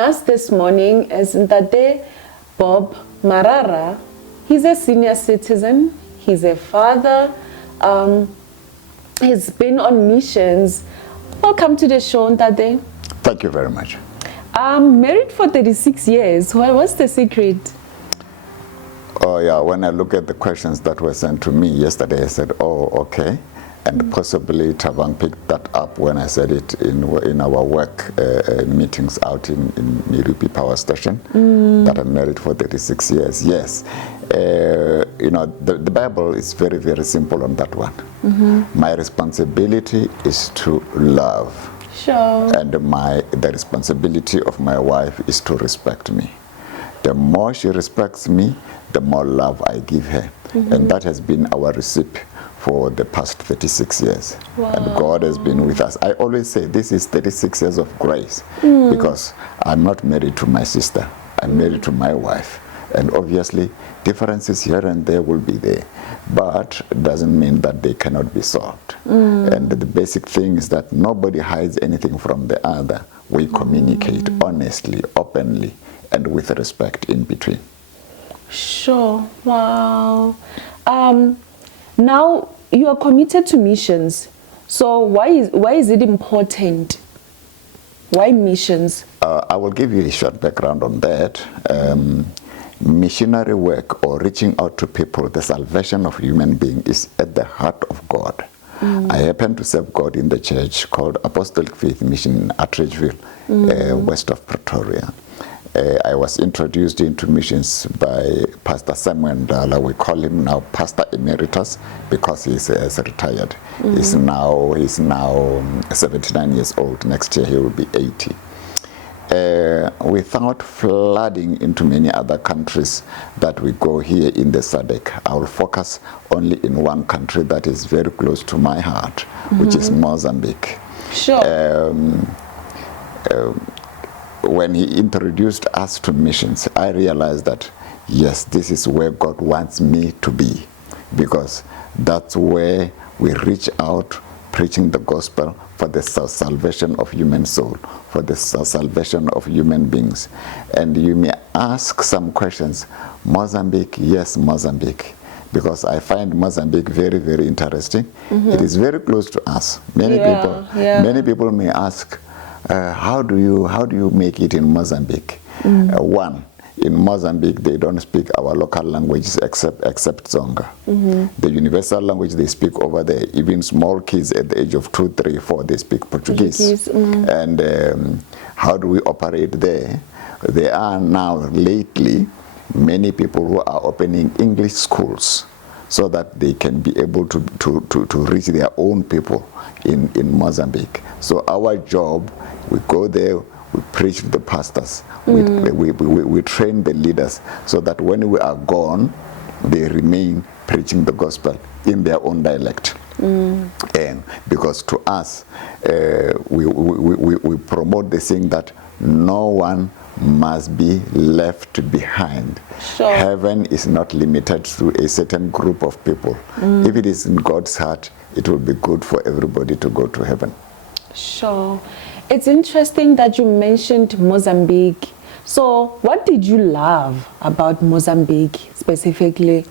us this morning is Ntate Rob Marara. He's a senior citizen, he's a father, he's been on missions. Welcome to the show, Ntate. Thank you very much. Married for 36 years. What's the secret? Oh yeah, when I look at the questions that were sent to me yesterday, I said, oh, okay. And possibly Tabang picked that up when I said it in our work meetings out in Mirupi Power Station, that I'm married for 36 years. Yes, you know, the Bible is very, very simple on that one. My responsibility is to love. Sure. And the responsibility of my wife is to respect me. The more she respects me, the more love I give her. And that has been our recipe for the past 36 years. Wow. And God has been with us. I always say this is 36 years of grace, because I'm not married to my sister. I'm married to my wife. And obviously, differences here and there will be there. But it doesn't mean that they cannot be solved. And the basic thing is that nobody hides anything from the other. We communicate honestly, openly, and with respect in between. Sure. Wow. Now you are committed to missions. So why is it important? Why missions? I will give you a short background on that. Missionary work, or reaching out to people, the salvation of human being, is at the heart of God. I happen to serve God in the church called Apostolic Faith Mission at Ridgeville, west of Pretoria. I was introduced into missions by Pastor Samuel Ndala. We call him now Pastor Emeritus because he's retired. He's now 79 years old. Next year he will be 80. Without flooding into many other countries that we go here in the SADC, I will focus only in one country that is very close to my heart, which is Mozambique. Sure. When he introduced us to missions, I realized that, yes, this is where God wants me to be, because that's where we reach out preaching the gospel for the salvation of human soul, for the salvation of human beings. And you may ask some questions. Mozambique, yes, Mozambique, because I find Mozambique very, very interesting. It is very close to us. Many people may ask, how do you make it in Mozambique? One, in Mozambique they don't speak our local languages except Tsonga. The universal language they speak over there, even small kids at the age of 2, 3, 4, they speak Portuguese. And how do we operate there? There are now lately many people who are opening English schools so that they can be able to reach their own people in Mozambique. So our job, we go there, we preach to the pastors, we train the leaders so that when we are gone, they remain preaching the gospel in their own dialect. And because to us, we promote the saying that no one must be left behind. Sure. Heaven is not limited to a certain group of people. If it is in God's heart, it will be good for everybody to go to heaven. Sure. It's interesting that you mentioned Mozambique. So what did you love about Mozambique specifically?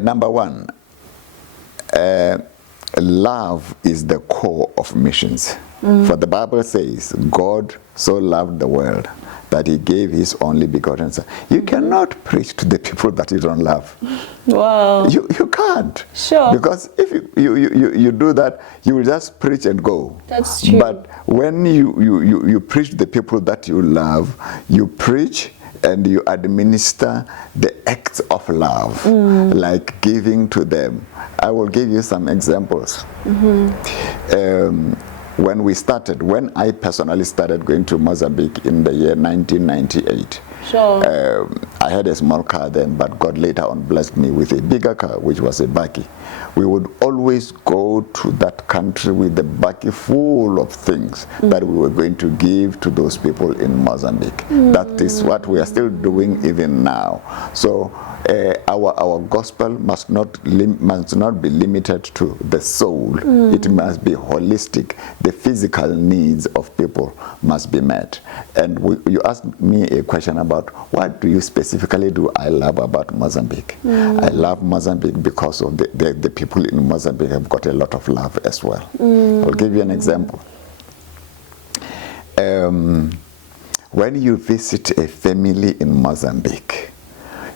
Number one, love is the core of missions. For the Bible says, God so loved the world that he gave his only begotten son. You cannot preach to the people that you don't love. Wow. You can't. Sure. Because if you do that, you will just preach and go. That's true. But when you preach to the people that you love, you preach and you administer the acts of love, like giving to them. I will give you some examples. When I personally started going to Mozambique in the year 1998, sure. I had a small car then, but God later on blessed me with a bigger car, which was a bakkie. We would always go to that country with the bakkie full of things that we were going to give to those people in Mozambique. That is what we are still doing even now. So Our gospel must not be limited to the soul. It must be holistic. The physical needs of people must be met. And you asked me a question about what do you specifically do I love about Mozambique. I love Mozambique because of the people in Mozambique have got a lot of love as well. I'll give you an example. When you visit a family in Mozambique,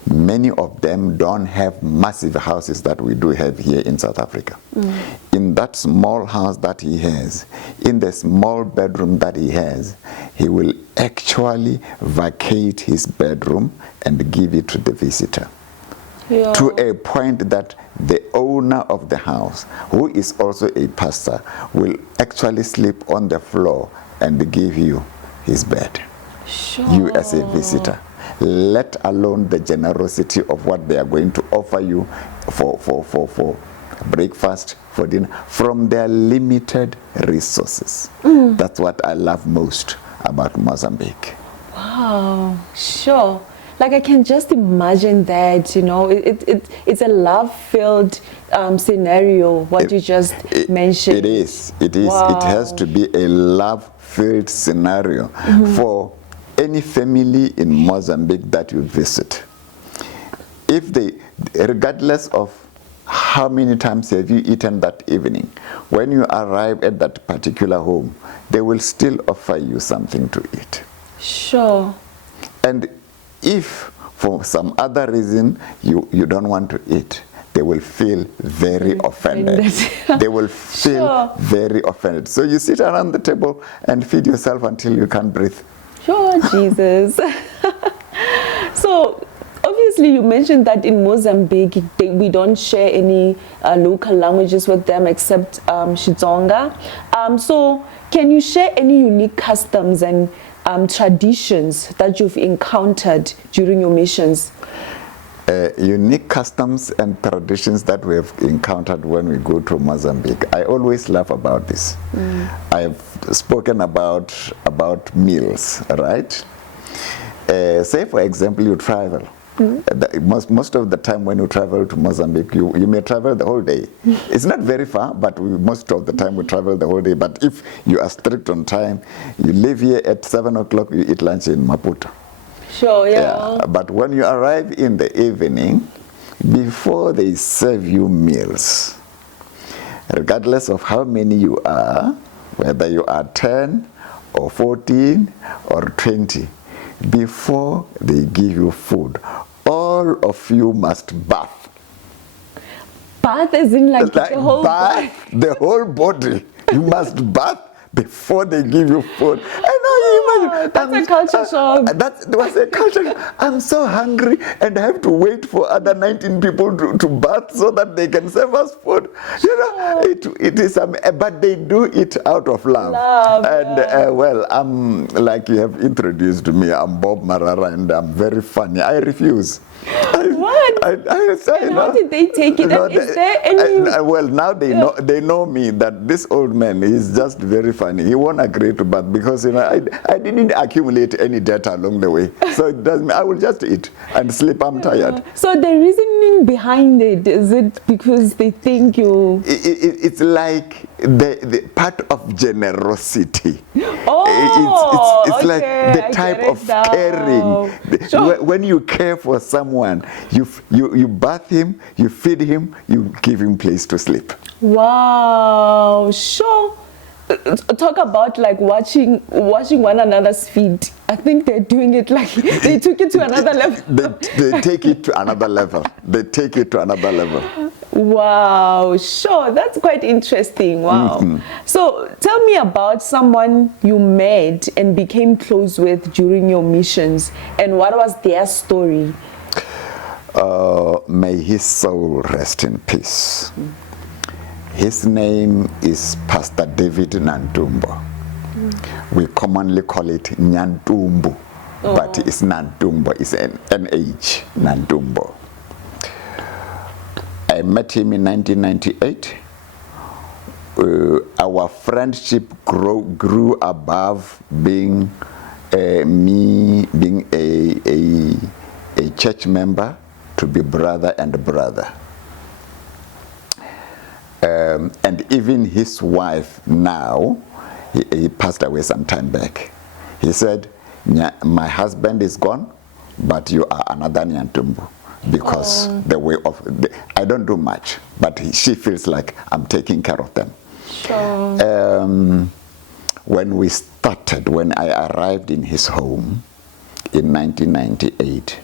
many of them don't have massive houses that we do have here in South Africa. In that small house that he has, in the small bedroom that he has, he will actually vacate his bedroom and give it to the visitor. Yeah. To a point that the owner of the house, who is also a pastor, will actually sleep on the floor and give you his bed. Sure. You as a visitor, let alone the generosity of what they are going to offer you for breakfast, for dinner, from their limited resources. That's what I love most about Mozambique. Wow, sure. Like I can just imagine that, you know, it's a love-filled scenario, what you just mentioned. It is. Wow. It has to be a love-filled scenario for any family in Mozambique that you visit. If they, regardless of how many times have you eaten that evening, when you arrive at that particular home, they will still offer you something to eat. Sure. And if for some other reason you don't want to eat, they will feel very offended. They will feel very offended. So you sit around the table and feed yourself until you can't breathe. Sure, Jesus. So, obviously you mentioned that in Mozambique, we don't share any local languages with them except Xitsonga. So, can you share any unique customs and traditions that you've encountered during your missions? Unique customs and traditions that we have encountered when we go to Mozambique. I always laugh about this. I've spoken about meals, right? Say, for example, you travel. Most of the time when you travel to Mozambique, you may travel the whole day. It's not very far, but most of the time we travel the whole day. But if you are strict on time, you leave here at 7 o'clock, you eat lunch in Maputo. Sure, yeah. But when you arrive in the evening, before they serve you meals, regardless of how many you are, whether you are 10 or 14 or 20, before they give you food, all of you must bath. Bath as in like the whole body? The whole body. You must bath before they give you food. I know, you imagine. That's a culture shock. That was a culture shock. I'm so hungry and I have to wait for other 19 people to bath so that they can serve us food. You know, it is, but they do it out of love. And well, I'm, like you have introduced me, I'm Bob Marara and I'm very funny. I refuse. What? And how did they take it? No, is there any... well, now they know me that this old man is just very funny. He won't agree to bath because, you know, I didn't accumulate any debt along the way. So it doesn't. I will just eat and sleep. I'm tired. So the reasoning behind it, is it because they think you... It's like the part of generosity. Oh, it's like the type of caring. Sure. When you care for someone, you bath him, you feed him, you give him place to sleep. Wow, sure. Talk about like washing one another's feet. I think they're doing it like they took it to another level. They take it to another level. They take it to another level. Wow, sure. That's quite interesting. Wow. So tell me about someone you met and became close with during your missions, and what was their story? May his soul rest in peace. His name is Pastor David Nantumbo. We commonly call it Nyantumbu, but it's Nantumbo. It's an NH, Nantumbo. I met him in 1998. Our friendship grew above being me being a church member to be brother and brother. And even his wife now, he passed away some time back. He said, my husband is gone, but you are another Nyantumbu. Because the way of, I don't do much, but she feels like I'm taking care of them. Sure. When I arrived in his home in 1998,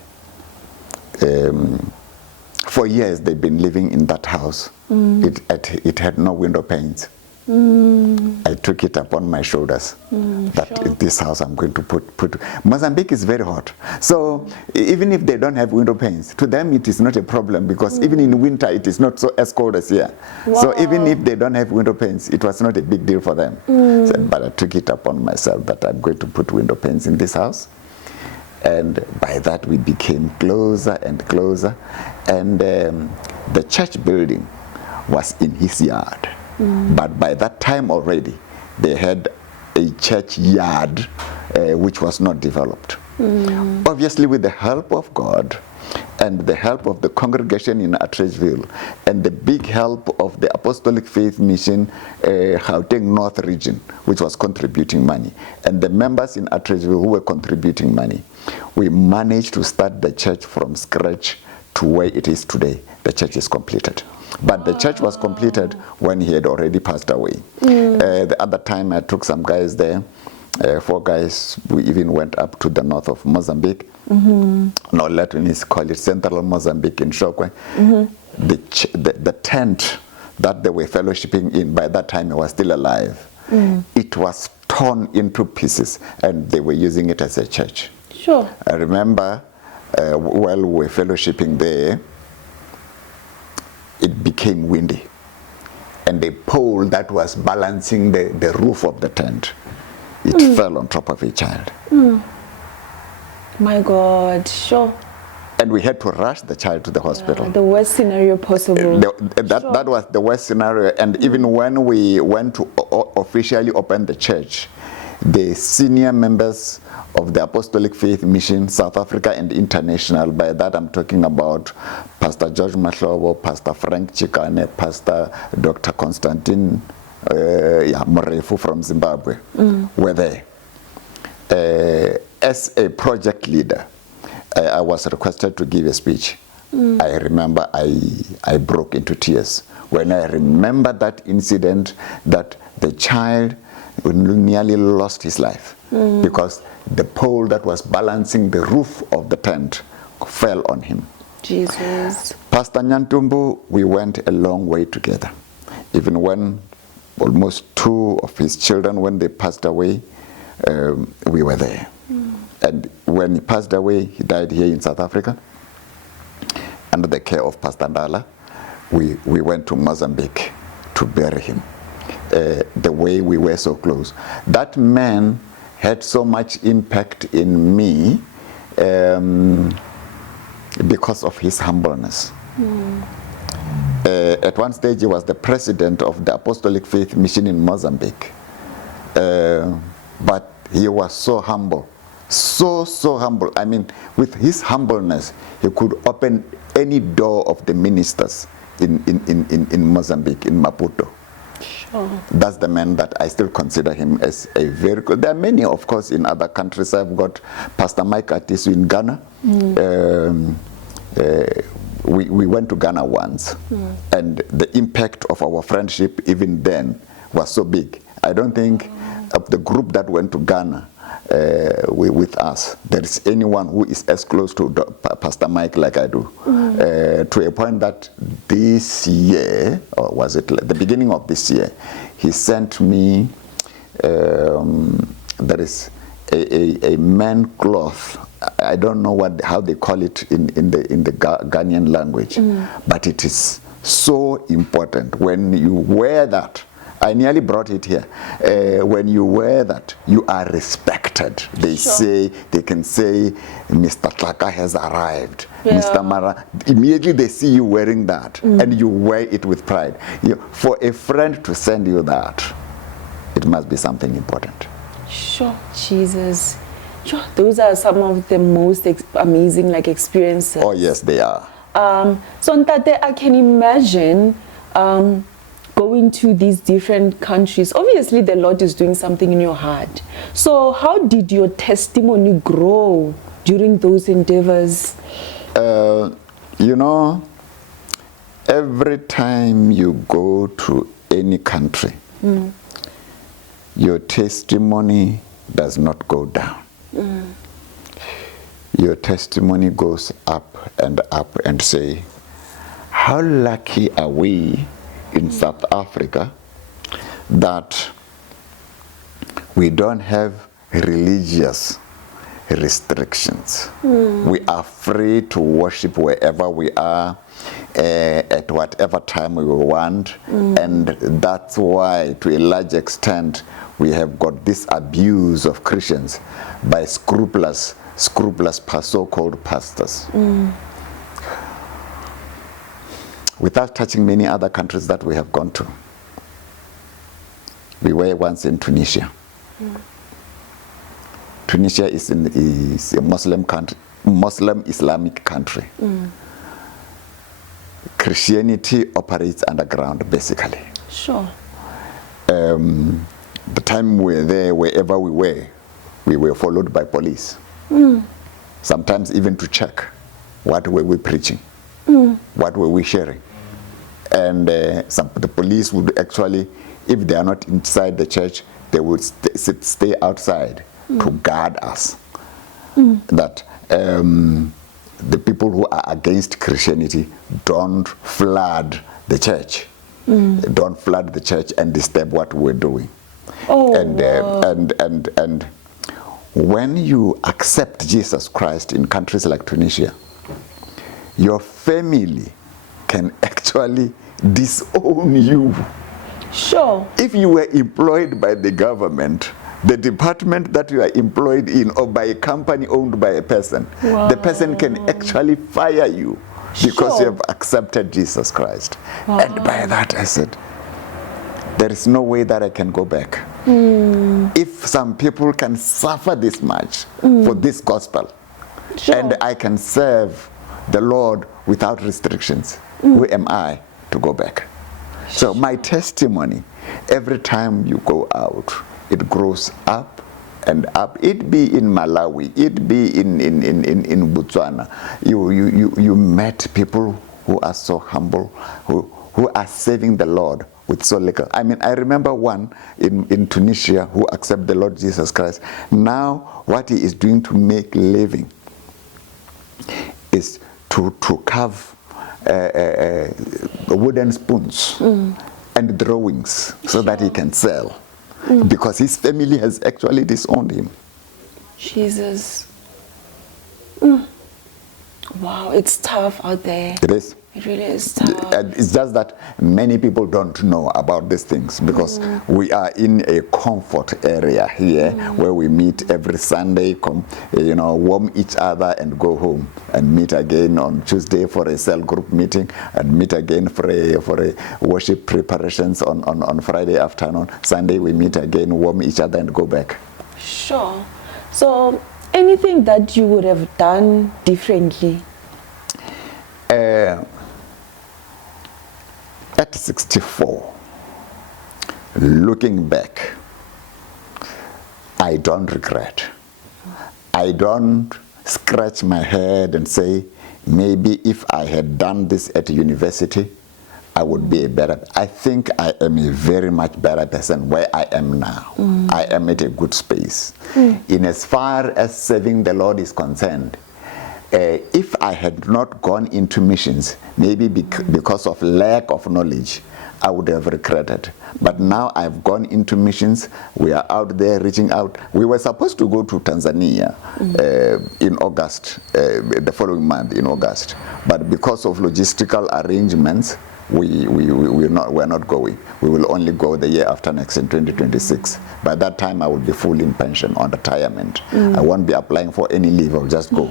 for years they've been living in that house. It had no window panes. I took it upon my shoulders that in this house I'm going to put. Mozambique is very hot. So even if they don't have window panes, to them it is not a problem, because even in winter it is not so as cold as here. Wow. So even if they don't have window panes, it was not a big deal for them. So, but I took it upon myself that I'm going to put window panes in this house. And by that we became closer and closer. And the church building was in his yard. But by that time already, they had a church yard which was not developed. Obviously, with the help of God and the help of the congregation in Atteridgeville and the big help of the Apostolic Faith Mission Gauteng North region, which was contributing money, and the members in Atteridgeville who were contributing money, we managed to start the church from scratch to where it is today. The church is completed. But the church was completed when he had already passed away. The other time I took some guys there, 4 guys. We even went up to the north of Mozambique. No, let me call it central Mozambique in Shokwe. The tent that they were fellowshipping in, by that time it was still alive. It was torn into pieces and they were using it as a church. Sure. I remember while we were fellowshipping there, it became windy, and the pole that was balancing the roof of the tent, it fell on top of a child. My God, sure. And we had to rush the child to the hospital. The worst scenario possible. That was the worst scenario. And even when we went to officially open the church, the senior members of the Apostolic Faith Mission, South Africa and International, by that I'm talking about Pastor George Mahlobo, Pastor Frank Chikane, Pastor Dr. Constantine Morefu from Zimbabwe, were there. As a project leader, I was requested to give a speech. I remember I broke into tears when I remember that incident, that the child nearly lost his life because the pole that was balancing the roof of the tent fell on him. Jesus. Pastor Nyantumbu, we went a long way together. Even when almost 2 of his children, when they passed away, we were there. And when he passed away, he died here in South Africa under the care of Pastor Ndala. We went to Mozambique to bury him. The way we were so close. That man had so much impact in me because of his humbleness. At one stage, he was the president of the Apostolic Faith Mission in Mozambique. But he was so humble, so humble. I mean, with his humbleness, he could open any door of the ministers in Mozambique, in Maputo. Sure. That's the man that I still consider him as a very good. There are many, of course, in other countries. I've got Pastor Mike Atisu in Ghana. We went to Ghana once, and the impact of our friendship even then was so big. I don't think of the group that went to Ghana with us, there is anyone who is as close to Pastor Mike like I do. To a point that this year, or was it the beginning of this year, he sent me, there is a man cloth. I don't know how they call it in the Ghanaian language, but it is so important. When you wear that, I nearly brought it here. When you wear that, you are respected. They can say, Mr. Tlaka has arrived. Yeah. Mr. Mara, immediately they see you wearing that, and you wear it with pride. For a friend to send you that, it must be something important. Sure, Jesus. Sure, those are some of the most amazing experiences. Oh yes, they are. So Ntate, I can imagine going to these different countries. Obviously, the Lord is doing something in your heart. So how did your testimony grow during those endeavors? You know, every time you go to any country, your testimony does not go down. Your testimony goes up and say, how lucky are we in South Africa that we don't have religious restrictions. We are free to worship wherever we are, at whatever time we want, and that's why, to a large extent, we have got this abuse of Christians by scrupulous so-called pastors. Without touching many other countries that we have gone to. We were once in Tunisia. Tunisia is a Muslim country, Muslim Islamic country. Christianity operates underground, basically. Sure. The time we were there, wherever we were followed by police. Sometimes even to check what were we preaching, what were we sharing. And the police would actually, if they are not inside the church, they would stay outside to guard us. That the people who are against Christianity don't flood the church. Don't flood the church and disturb what we're doing. And when you accept Jesus Christ in countries like Tunisia, your family can actually disown you. Sure. If you were employed by the government, the department that you are employed in, or by a company owned by a person, the person can actually fire you because you have accepted Jesus Christ. And by that I said, there is no way that I can go back. If some people can suffer this much for this gospel, and I can serve the Lord without restrictions, who am I to go back? So my testimony, every time you go out, it grows up and up. It be in Malawi, it be in Botswana. You met people who are so humble, who are serving the Lord with so little. I mean, I remember one in Tunisia who accepted the Lord Jesus Christ. Now, what he is doing to make living is to carve wooden spoons and drawings so that he can sell. Because his family has actually disowned him. Jesus. Wow, it's tough out there. It is. It really is tough. It's just that many people don't know about these things because we are in a comfort area here where we meet every Sunday, warm each other and go home, and meet again on Tuesday for a cell group meeting, and meet again for a worship preparations on Friday afternoon. Sunday we meet again, warm each other and go back. Sure. So anything that you would have done differently? At 64, looking back, I don't regret. I don't scratch my head and say, maybe if I had done this at university, I would be a better. I think I am a very much better person where I am now. I am at a good space. In as far as serving the Lord is concerned, if I had not gone into missions, maybe because of lack of knowledge, I would have regretted. But now I've gone into missions. We are out there reaching out. We were supposed to go to Tanzania in August, the following month in August. But because of logistical arrangements, we're not going. We will only go the year after next in 2026. By that time, I will be full in pension on retirement. I won't be applying for any leave. I'll just go.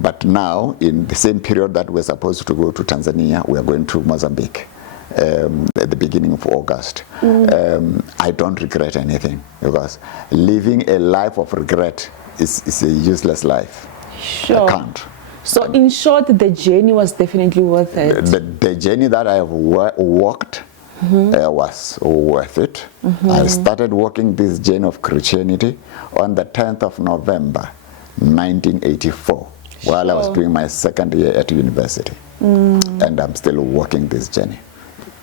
But now, in the same period that we're supposed to go to Tanzania, we are going to Mozambique at the beginning of August. I don't regret anything, because living a life of regret is a useless life. Sure. I can't. So in short, the journey was definitely worth it. The journey that I have walked was worth it. I started walking this journey of Christianity on the 10th of November 1984 while I was doing my second year at university. And I'm still walking this journey.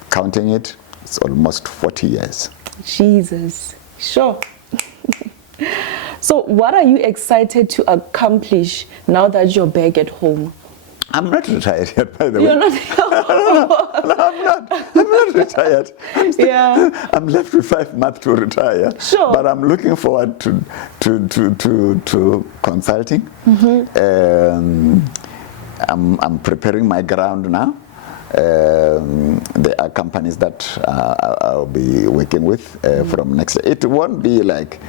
Counting it, it's almost 40 years. Jesus. Sure. So what are you excited to accomplish now that you're back at home? I'm not retired yet, by the You're way. not? No, I'm not retired. I'm left with 5 months to retire. Sure. But I'm looking forward to consulting. I'm preparing my ground now. There are companies that I'll be working with from next year. It won't be like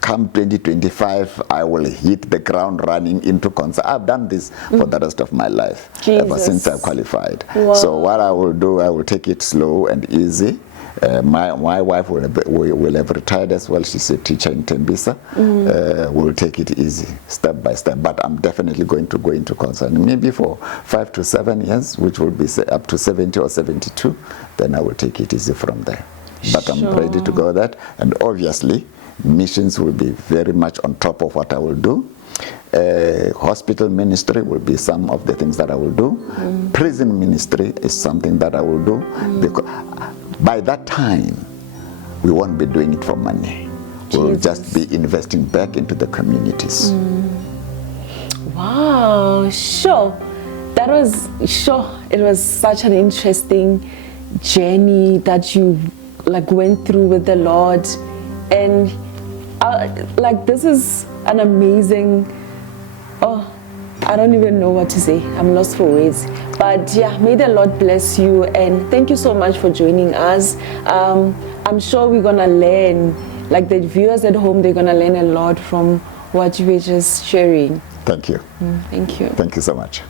come 2025 I will hit the ground running into concert. I've done this for the rest of my life, ever since I qualified. Wow. So what I will do, I will take it slow and easy. My wife will have retired as well. She's a teacher in Tembisa. We'll take it easy, step by step. But I'm definitely going to go into concert. Maybe for 5 to 7 years, which will be up to 70 or 72. Then I will take it easy from there. But I'm ready to go that. And obviously, missions will be very much on top of what I will do. Hospital ministry will be some of the things that I will do. Prison ministry is something that I will do. Because by that time, we won't be doing it for money. We'll just be investing back into the communities. Wow, sure. That was, sure, it was such an interesting journey that you like went through with the Lord. And like this is an amazing, I don't even know what to say. I'm lost for words. But yeah, may the Lord bless you, and thank you so much for joining us. I'm sure we're gonna learn, like the viewers at home, they're gonna learn a lot from what you were just sharing. Thank you. Thank you. Thank you so much.